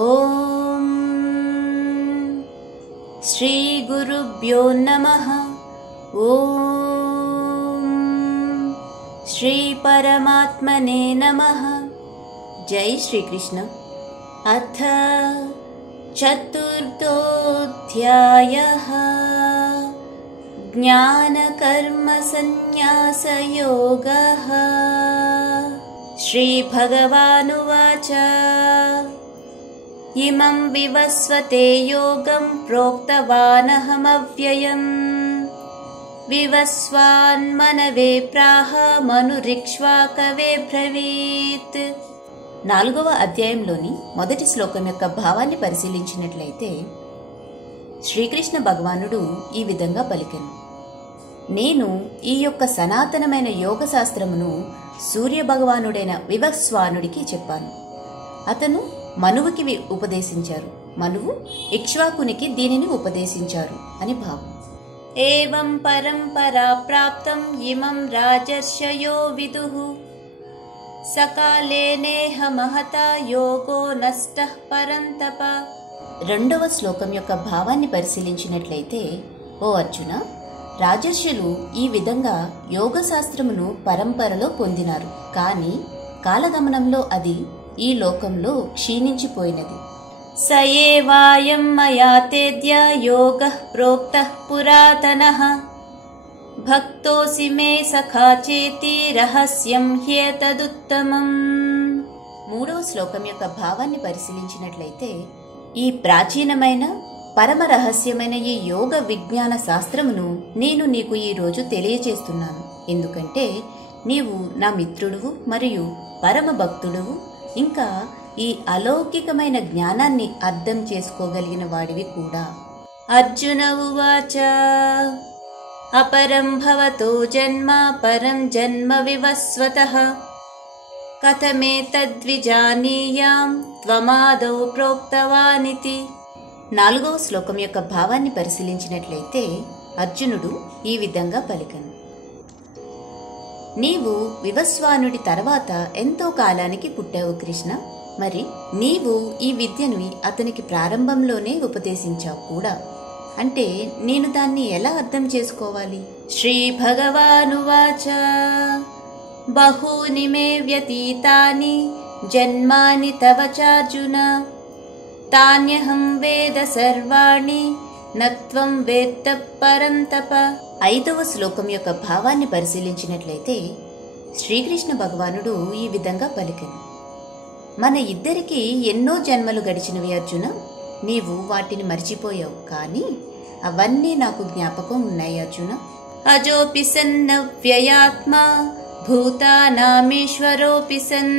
ఓం శ్రీ గురుభ్యో నమః. ఓం శ్రీ పరమాత్మనే నమః. జై శ్రీకృష్ణ. అథ చతుర్థోధ్యాయః జ్ఞానకర్మ సన్యాసయోగః. శ్రీభగవానువాచ ఇమం వివస్వతే యోగం ప్రోక్తవానహమవ్యయం వివస్వాన్మనవే ప్రాహ మనురిక్ష్వాకవే బ్రవీత్. 4వ అధ్యాయంలోని మొదటి శ్లోకం యొక్క భావాన్ని పరిశీలించినట్లయితే శ్రీకృష్ణ భగవానుడు ఈ విధంగా పలికెను: నేను ఈ యొక్క సనాతనమైన యోగ శాస్త్రమును సూర్య భగవానుడైన వివస్వానుడికి చెప్పాను. అతను మనువుకి ఉపదేశించారు, మనువు ఇక్ష్వాకునికి దీనిని ఉపదేశించారు అని భావం. ఏవం పరంపరా ప్రాప్తం ఇమం రాజర్షయో విదుః సకాలేనేహ మహతా యోగో నష్టః పరంతప. 2వ శ్లోకం యొక్క భావాన్ని పరిశీలించినట్లయితే, ఓ అర్జున, రాజర్షులు ఈ విధంగా యోగ శాస్త్రమును పరంపరలో పొందినారు, కానీ కాలగమనంలో అది ఈ లోకంలో క్షీణించిపోయినది. సయేవాయం మయా తేద్య యోగః ప్రోక్తః పురాతనః భక్తోసి మే సఖా చేతి రహస్యం హ్యేతదుత్తమం. 3వ శ్లోకం యొక్క భావాన్ని పరిశీలించినట్లయితే, ఈ ప్రాచీనమైన పరమ రహస్యమైన ఈ యోగ విజ్ఞాన శాస్త్రమును నేను నీకు ఈ రోజు తెలియచేస్తున్నాను. ఎందుకంటే నీవు నా మిత్రుడువు మరియు పరమ భక్తుడువు, ఇంకా ఈ అలౌకికమైన జ్ఞానాన్ని అర్థం చేసుకోగలిగిన వాడివి కూడా. అర్జున ఉవాచ అపరం భవతో జన్మ పరం జన్మ వివస్వతః కథమేతద్విజానీయాం త్వమాదౌ ప్రోక్తవానితి. 4వ శ్లోకం యొక్క భావాన్ని పరిశీలించినట్లయితే అర్జునుడు ఈ విధంగా పలికెను: నీవు వివస్వానుడి తర్వాత ఎంతో కాలానికి పుట్టావు కృష్ణ. మరి నీవు ఈ విద్యను అతనికి ప్రారంభంలోనే ఉపదేశించావు కూడా. అంటే నేను దాన్ని ఎలా అర్థం చేసుకోవాలి? శ్రీ భగవానువాచ బహూని మే వ్యతీతాని జన్మాని తవ చార్జున తాన్యహం వేద సర్వాణి నత్వం వేత్త పరంతప. 5వ శ్లోకం యొక్క భావాన్ని పరిశీలించినట్లయితే శ్రీకృష్ణ భగవానుడు ఈ విధంగా పలికెను: మన ఇద్దరికి ఎన్నో జన్మలు గడిచినవి అర్జున. నీవు వాటిని మర్చిపోయావు, కానీ అవన్నీ నాకు జ్ఞాపకం ఉన్నాయి అర్జున. అజోపి సన్నవ్యయాత్మా భూతానామీశ్వరోపి సన్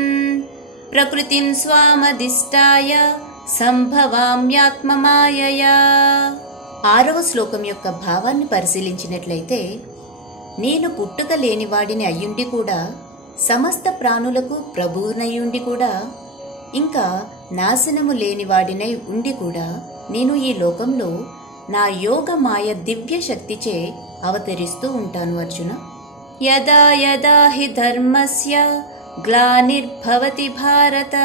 ప్రకృతిం స్వామదిష్టాయ సంభవామ్యాత్మమాయయా. 6వ శ్లోకం యొక్క భావాన్ని పరిశీలించినట్లయితే, నేను పుట్టుక లేనివాడిని అయ్యుండి కూడా, సమస్త ప్రాణులకు ప్రభువునయ్యుండి కూడా, ఇంకా నాశనము లేనివాడినై ఉండి కూడా నేను ఈ లోకంలో నా యోగ మాయ దివ్య శక్తిచే అవతరిస్తూ ఉంటాను అర్జున. యదా యదా హి ధర్మస్య గ్లానిర్భవతి భారత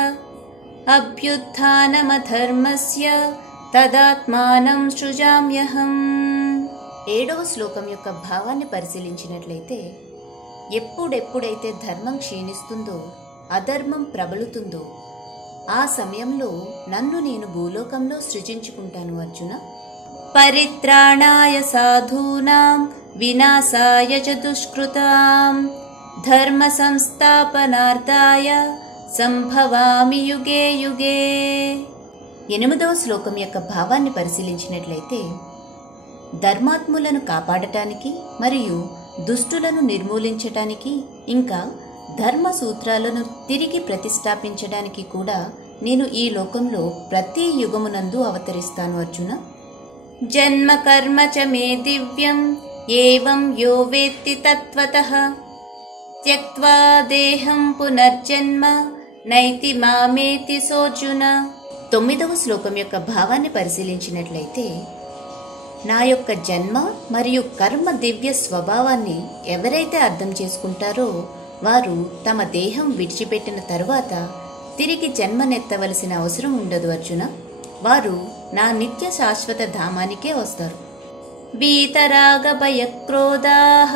అభ్యుత్థానమధర్మస్య తదాత్మానం సృజామ్యహం. 7వ శ్లోకం యొక్క భావాన్ని పరిశీలించినట్లయితే, ఎప్పుడెప్పుడైతే ధర్మం క్షీణిస్తుందో, అధర్మం ప్రబలుతుందో, ఆ సమయంలో నన్ను నేను భూలోకంలో సృజించుకుంటాను అర్జున. పరిత్రాణాయ సాధూనాం వినాశాయ చ దుష్కృతాం ధర్మ సంస్థాపనార్థాయ సంభవామి యుగే యుగే. 8వ శ్లోకం యొక్క భావాన్ని పరిశీలించినట్లయితే, ధర్మాత్ములను కాపాడటానికి మరియు దుష్టులను నిర్మూలించటానికి, ఇంకా ధర్మ సూత్రాలను తిరిగి ప్రతిష్టాపించడానికి కూడా నేను ఈ లోకంలో ప్రతి యుగమునందు అవతరిస్తాను అర్జున. జన్మ కర్మ చ మే దివ్యం ఏవం యో వేత్తి తత్వతః త్యక్త్వా దేహం పునర్జన్మ నైతి మామేతి సోర్జున. 9వ శ్లోకం యొక్క భావాన్ని పరిశీలించినట్లయితే, నా యొక్క జన్మ మరియు కర్మ దివ్య స్వభావాన్ని ఎవరైతే అర్థం చేసుకుంటారో వారు తమ దేహం విడిచిపెట్టిన తరువాత తిరిగి జన్మనెత్తవలసిన అవసరం ఉండదు అర్జున. వారు నా నిత్య శాశ్వత ధామానికే వస్తారు. వీతరాగ భయక్రోధాః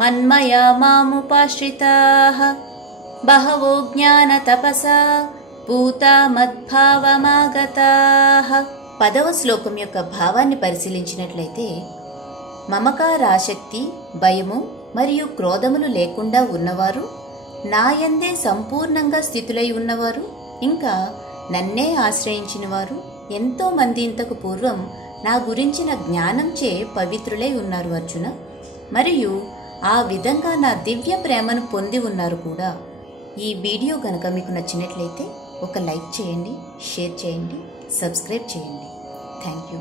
మన్మయా మాముపాశ్రితాః బహవో జ్ఞాన తపసా పూతా మద్భావమాగతాః. 10వ శ్లోకం యొక్క భావాన్ని పరిశీలించినట్లయితే, మమకారాసక్తి, భయము మరియు క్రోధములు లేకుండా ఉన్నవారు, నాయందే సంపూర్ణంగా స్థితులై ఉన్నవారు, ఇంకా నన్నే ఆశ్రయించిన వారు ఎంతో మంది ఇంతకు పూర్వం నా గురించిన జ్ఞానంచే పవిత్రులై ఉన్నారు అర్జున. మరియు ఆ విధంగా నా దివ్య ప్రేమను పొంది ఉన్నారు కూడా. ఈ వీడియో గనక మీకు నచ్చినట్లయితే ఒక లైక్ చేయండి, షేర్ చేయండి, సబ్స్క్రైబ్ చేయండి. Thank you.